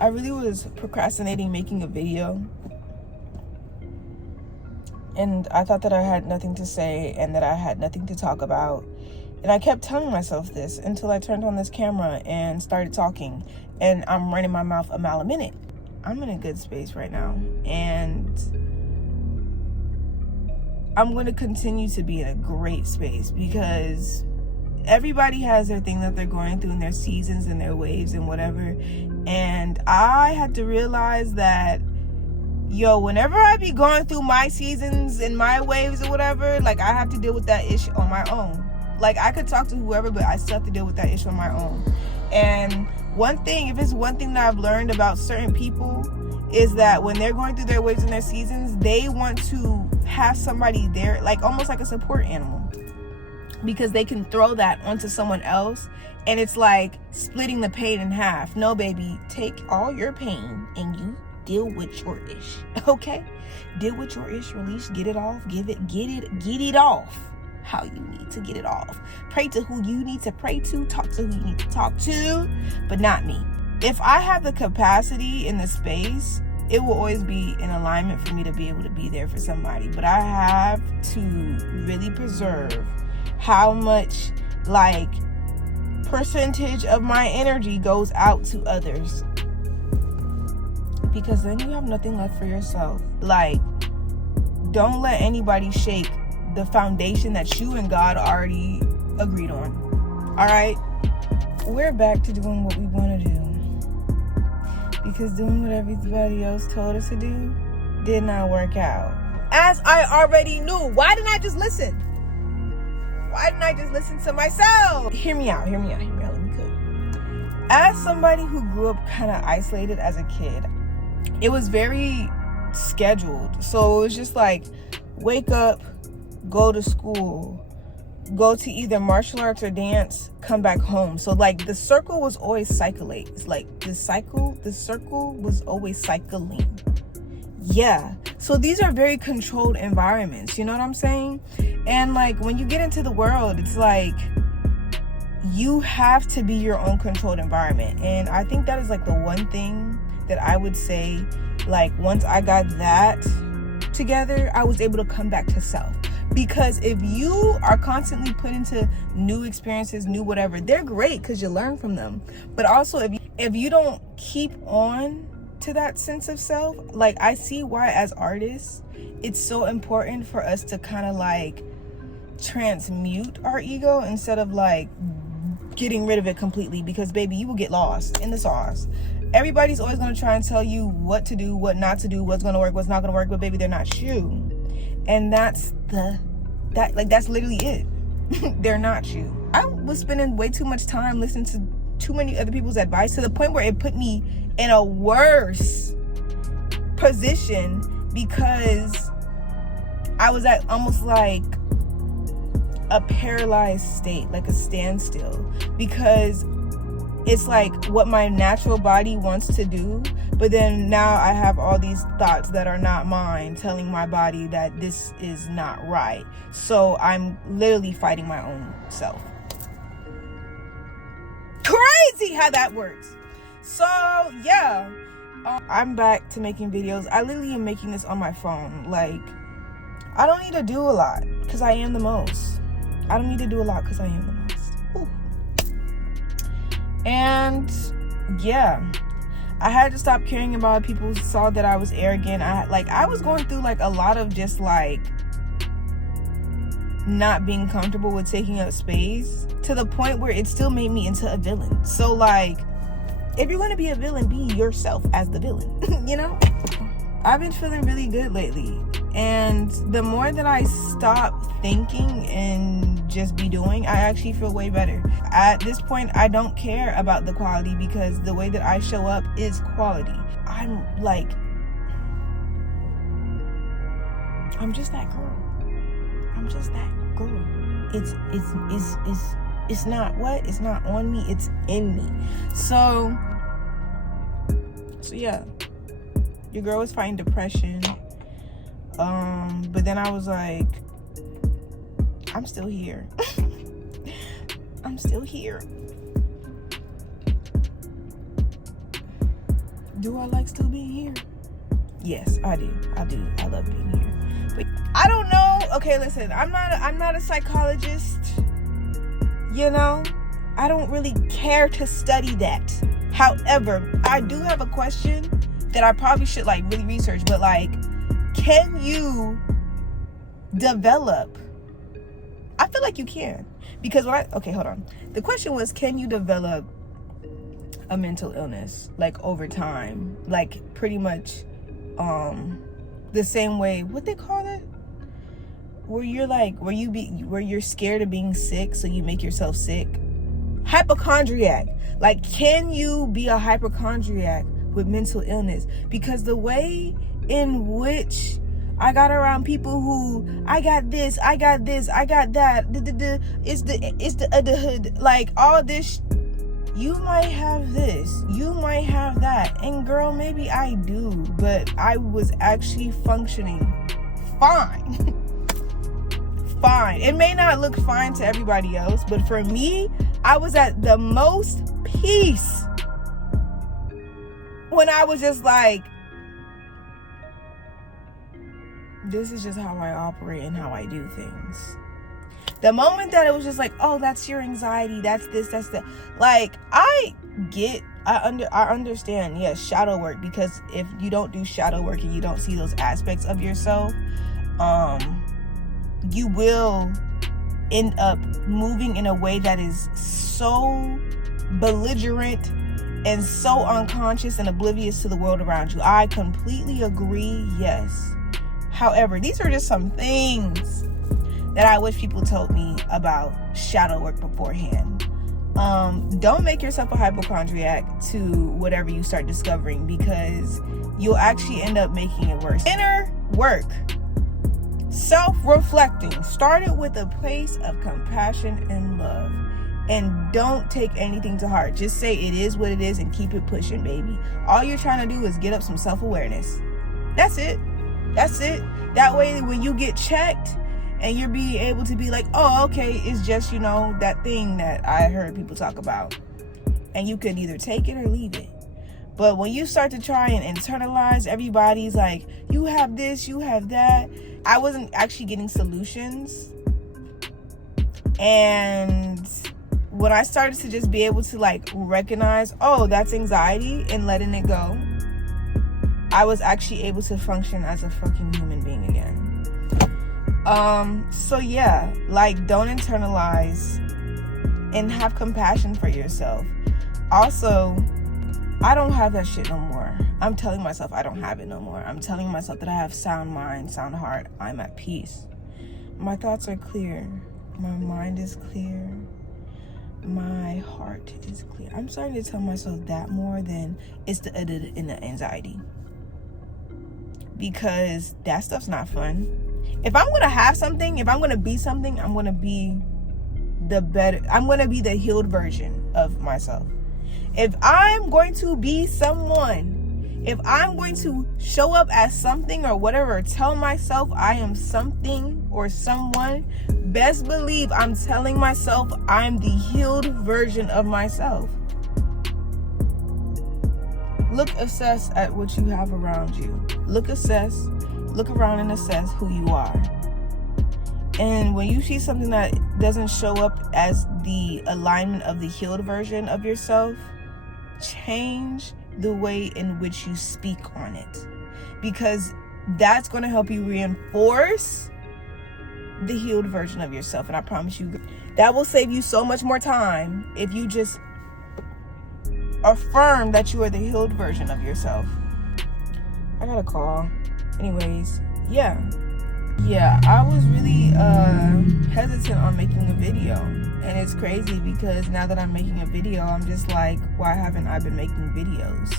I really was procrastinating making a video. And I thought that I had nothing to say and that I had nothing to talk about. And I kept telling myself this until I turned on this camera and started talking. And I'm running my mouth a mile a minute. I'm in a good space right now. And I'm going to continue to be in a great space because everybody has their thing that they're going through and their seasons and their waves and whatever. And I had to realize that, whenever I be going through my seasons and my waves or whatever, like, I have to deal with that issue on my own. Like, I could talk to whoever, but I still have to deal with that issue on my own. And if it's one thing that I've learned about certain people, is that when they're going through their waves and their seasons, they want to have somebody there, like almost like a support animal, because they can throw that onto someone else, and it's like splitting the pain in half. No, baby, take all your pain and you deal with your ish, okay? Deal with your ish, release, get it off, get it off how you need to get it off. Pray to who you need to pray to, talk to who you need to talk to, but not me. If I have the capacity in the space, it will always be in alignment for me to be able to be there for somebody. But I have to really preserve how much, like, percentage of my energy goes out to others, because then you have nothing left for yourself. Like, don't let anybody shake the foundation that you and God already agreed on. All right, we're back to doing what we want to do, because doing what everybody else told us to do did not work out, as I already knew. Why didn't I just listen? Why didn't I just listen to myself? Hear me out. Let me cook. As somebody who grew up kind of isolated as a kid, it was very scheduled. So it was just like, wake up, go to school, go to either martial arts or dance, come back home. So like the circle was always cycling. It's like the circle was always cycling. Yeah. So these are very controlled environments, you know what I'm saying? And like when you get into the world, it's like you have to be your own controlled environment. And I think that is like the one thing that I would say, like, once I got that together, I was able to come back to self. Because if you are constantly put into new experiences, new whatever, they're great because you learn from them. But also if you don't keep on to that sense of self, like, I see why as artists it's so important for us to kind of like transmute our ego instead of like getting rid of it completely, because baby, you will get lost in the sauce. Everybody's always going to try and tell you what to do, what not to do, what's going to work, what's not going to work, but baby, they're not you. And that's literally it. They're not you. I was spending way too much time listening to too many other people's advice, to the point where it put me in a worse position, because I was at almost like a paralyzed state, like a standstill, because it's like what my natural body wants to do, but then now I have all these thoughts that are not mine telling my body that this is not right. So I'm literally fighting my own self. Crazy how that works. So yeah, I'm back to making videos. I literally am making this on my phone. Like, I don't need to do a lot because I am the most. I don't need to do a lot because I am the most. Ooh. And yeah, I had to stop caring about people who saw that I was arrogant. I was going through like a lot of just like not being comfortable with taking up space, to the point where it still made me into a villain. So like, if you're going to be a villain, be yourself as the villain. You know, I've been feeling really good lately, and the more that I stop thinking and just be doing, I actually feel way better. At this point, I don't care about the quality, because the way that I show up is quality. I'm just that girl. I'm just that girl. It's not what? It's not on me, it's in me. So yeah. Your girl was fighting depression. But then I was like, I'm still here. I'm still here. Do I like still being here? Yes, I do. I love being here. But I don't know. Okay, listen, I'm not a psychologist. You know, I don't really care to study that. However, I do have a question that I probably should like really research, but like, can you develop? I feel like you can, because okay, hold on. The question was, can you develop a mental illness like over time, like pretty much the same way, what they call it, where you're scared of being sick, so you make yourself sick? Hypochondriac. Like, can you be a hypochondriac with mental illness? Because the way in which I got around people who, I got this, I got that, it's the hood, like all this. You might have this, you might have that, and girl, maybe I do, but I was actually functioning fine. Fine. It may not look fine to everybody else, but for me, I was at the most peace when I was just like, this is just how I operate and how I do things. The moment that it was just like, oh, that's your anxiety, that's this, that's that. Like, I understand, yes, shadow work, because if you don't do shadow work and you don't see those aspects of yourself, you will end up moving in a way that is so belligerent and so unconscious and oblivious to the world around you. I completely agree, yes. However, these are just some things that I wish people told me about shadow work beforehand. Don't make yourself a hypochondriac to whatever you start discovering, because you'll actually end up making it worse. Inner work. Self-reflecting. Start it with a place of compassion and love. And don't take anything to heart. Just say it is what it is and keep it pushing, baby. All you're trying to do is get up some self-awareness. That's it. That's it. That way, when you get checked and you're being able to be like, oh, okay, it's just, you know, that thing that I heard people talk about. And you can either take it or leave it. But when you start to try and internalize, everybody's like, you have this, you have that. I wasn't actually getting solutions. And when I started to just be able to like recognize, oh, that's anxiety, and letting it go, I was actually able to function as a fucking human being again. So yeah, like, don't internalize and have compassion for yourself. Also, I don't have that shit no more. I'm telling myself I don't have it no more. I'm telling myself that I have sound mind, sound heart. I'm at peace. My thoughts are clear. My mind is clear. My heart is clear. I'm starting to tell myself that more than it's the in the anxiety. Because that stuff's not fun. If I'm going to have something, if I'm going to be something, I'm going to be I'm going to be the healed version of myself. If I'm going to be someone, if I'm going to show up as something or whatever, tell myself I am something or someone, best believe I'm telling myself I'm the healed version of myself. Look, assess at what you have around you. Look around and assess who you are. And when you see something that doesn't show up as the alignment of the healed version of yourself, change the way in which you speak on it. Because that's going to help you reinforce the healed version of yourself. And I promise you, that will save you so much more time if you just affirm that you are the healed version of yourself. I got a call. Anyways, yeah, I was really hesitant on making a video, and it's crazy because now that I'm making a video, I'm just like, why haven't I been making videos?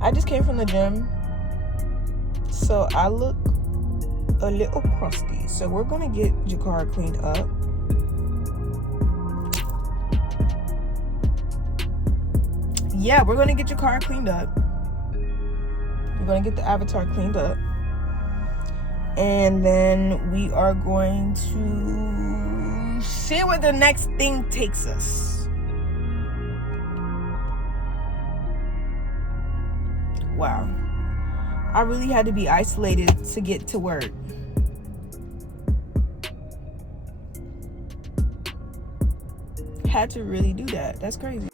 I just came from the gym, so I look a little crusty, so we're gonna get Jakara cleaned up. Yeah, we're gonna get Jakara cleaned up. We're going to get the avatar cleaned up. And then we are going to see where the next thing takes us. Wow. I really had to be isolated to get to work. Had to really do that. That's crazy.